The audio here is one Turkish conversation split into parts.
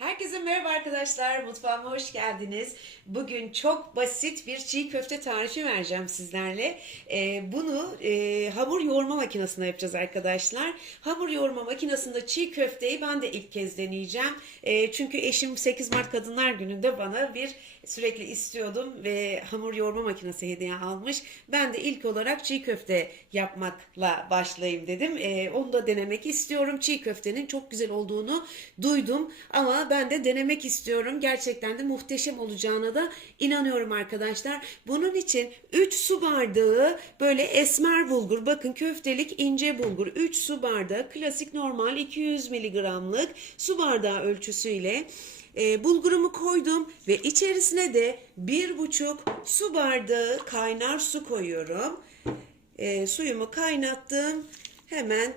Herkese merhaba arkadaşlar. Mutfağıma hoş geldiniz. Bugün çok basit bir çiğ köfte tarifi vereceğim sizlerle. Ee, bunu e, hamur yoğurma makinesinde yapacağız arkadaşlar. Hamur yoğurma makinesinde çiğ köfteyi ben de ilk kez deneyeceğim. E, çünkü eşim 8 Mart Kadınlar Günü'nde bana bir sürekli istiyordum ve hamur yoğurma makinesi hediye almış. Ben de ilk olarak çiğ köfte yapmakla başlayayım dedim. E, onu da denemek istiyorum. Çiğ köftenin çok güzel olduğunu duydum ama ben de denemek istiyorum. Gerçekten de muhteşem olacağına da inanıyorum arkadaşlar. Bunun için 3 su bardağı böyle esmer bulgur bakın köftelik ince bulgur 3 su bardağı klasik normal 200 miligramlık su bardağı ölçüsüyle e, bulgurumu koydum ve içerisine de bir buçuk su bardağı kaynar su koyuyorum. E, suyumu kaynattım. Hemen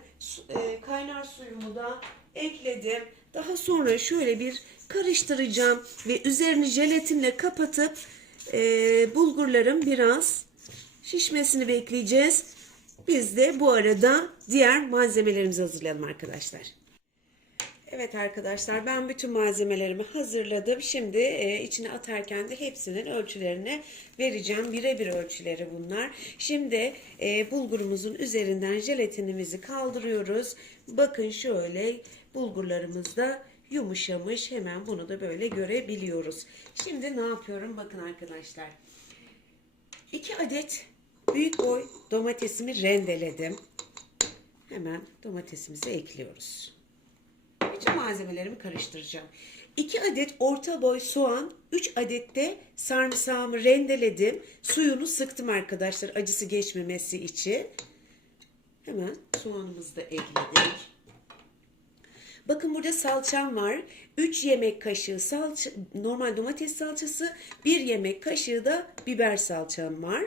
e, kaynar suyumu da ekledim. Daha sonra şöyle bir karıştıracağım ve üzerini jelatinle kapatıp e, bulgurların biraz şişmesini bekleyeceğiz. Biz de bu arada diğer malzemelerimizi hazırlayalım arkadaşlar. Evet arkadaşlar ben bütün malzemelerimi hazırladım. Şimdi e, içine atarken de hepsinin ölçülerini vereceğim. Birebir ölçüleri bunlar. Şimdi e, bulgurumuzun üzerinden jelatinimizi kaldırıyoruz. Bakın şöyle bulgurlarımız da yumuşamış. Hemen bunu da böyle görebiliyoruz. Şimdi ne yapıyorum? Bakın arkadaşlar. 2 adet büyük boy domatesimi rendeledim. Hemen domatesimizi ekliyoruz. Malzemelerimi karıştıracağım. 2 adet orta boy soğan, 3 adet de sarımsağımı rendeledim. Suyunu sıktım arkadaşlar acısı geçmemesi için. Hemen soğanımızı da ekledik. Bakın burada salçam var. 3 yemek kaşığı salça, normal domates salçası, 1 yemek kaşığı da biber salçam var.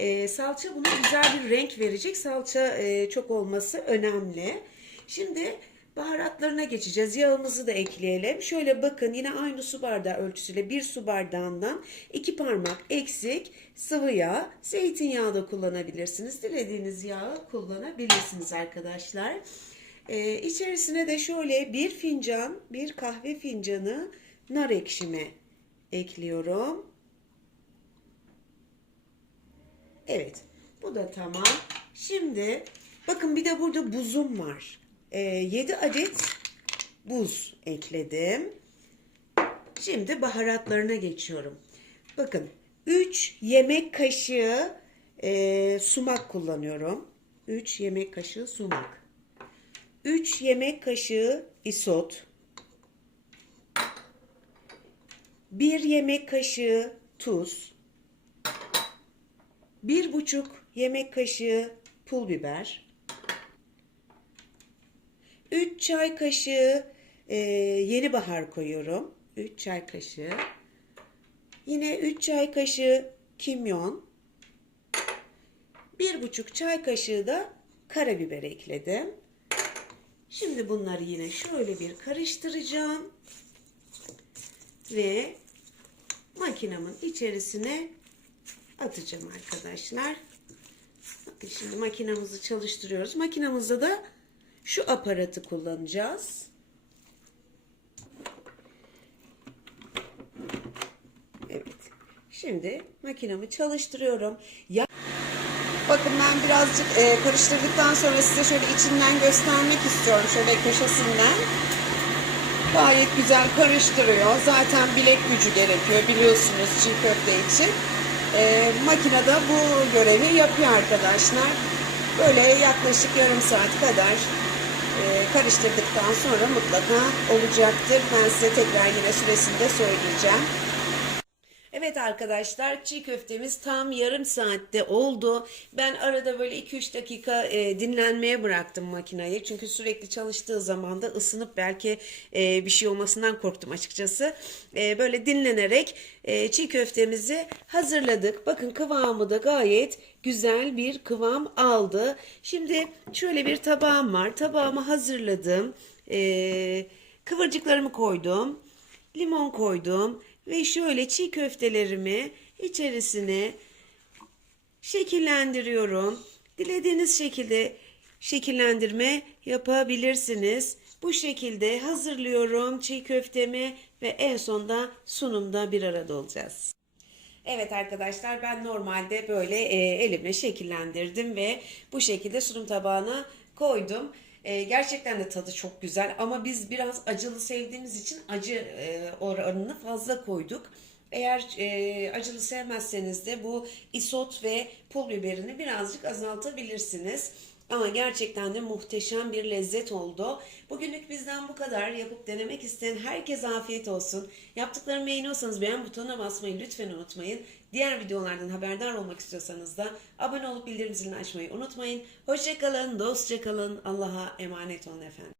Ee, salça buna güzel bir renk verecek. Salça e, çok olması önemli. Şimdi baharatlarına geçeceğiz. Yağımızı da ekleyelim. Şöyle bakın yine aynı su bardağı ölçüsüyle bir su bardağından iki parmak eksik sıvı yağ, zeytinyağı da kullanabilirsiniz. Dilediğiniz yağı kullanabilirsiniz arkadaşlar. Ee, içerisine de şöyle bir fincan, bir kahve fincanı nar ekşimi ekliyorum. Evet, bu da tamam. Şimdi bakın bir de burada buzum var. Ee, 7 adet buz ekledim. Şimdi baharatlarına geçiyorum. Bakın 3 yemek kaşığı e, sumak kullanıyorum. 3 yemek kaşığı sumak. 3 yemek kaşığı isot. 1 yemek kaşığı tuz. 1,5 yemek kaşığı pul biber. 3 çay kaşığı e, yeni bahar koyuyorum. 3 çay kaşığı. Yine 3 çay kaşığı kimyon. 1,5 çay kaşığı da karabiber ekledim. Şimdi bunları yine şöyle bir karıştıracağım. Ve makinamın içerisine atacağım arkadaşlar. Bakın şimdi makinamızı çalıştırıyoruz. Makinamızda da şu aparatı kullanacağız. Evet. Şimdi makinamı çalıştırıyorum. Ya Bakın ben birazcık e, karıştırdıktan sonra size şöyle içinden göstermek istiyorum. Şöyle köşesinden. Gayet güzel karıştırıyor. Zaten bilek gücü gerekiyor biliyorsunuz çiğ köfte için. E, makinede bu görevi yapıyor arkadaşlar. Böyle yaklaşık yarım saat kadar karıştırdıktan sonra mutlaka olacaktır. Ben size tekrar yine süresini de söyleyeceğim. Evet arkadaşlar çiğ köftemiz tam yarım saatte oldu. Ben arada böyle 2-3 dakika e, dinlenmeye bıraktım makinayı. Çünkü sürekli çalıştığı zaman da ısınıp belki e, bir şey olmasından korktum açıkçası. E, böyle dinlenerek e, çiğ köftemizi hazırladık. Bakın kıvamı da gayet güzel bir kıvam aldı. Şimdi şöyle bir tabağım var. Tabağımı hazırladım. E, kıvırcıklarımı koydum. Limon koydum ve şöyle çiğ köftelerimi içerisine şekillendiriyorum. Dilediğiniz şekilde şekillendirme yapabilirsiniz. Bu şekilde hazırlıyorum çiğ köftemi ve en sonda sunumda bir arada olacağız. Evet arkadaşlar ben normalde böyle e, elimle şekillendirdim ve bu şekilde sunum tabağına koydum. E, gerçekten de tadı çok güzel ama biz biraz acılı sevdiğimiz için acı e, oranını fazla koyduk. Eğer e, acılı sevmezseniz de bu isot ve pul biberini birazcık azaltabilirsiniz. Ama gerçekten de muhteşem bir lezzet oldu. Bugünlük bizden bu kadar. Yapıp denemek isteyen herkese afiyet olsun. Yaptıklarımı beğeniyorsanız beğen butonuna basmayı lütfen unutmayın. Diğer videolardan haberdar olmak istiyorsanız da abone olup bildirim zilini açmayı unutmayın. Hoşçakalın, dostça kalın. Allah'a emanet olun efendim.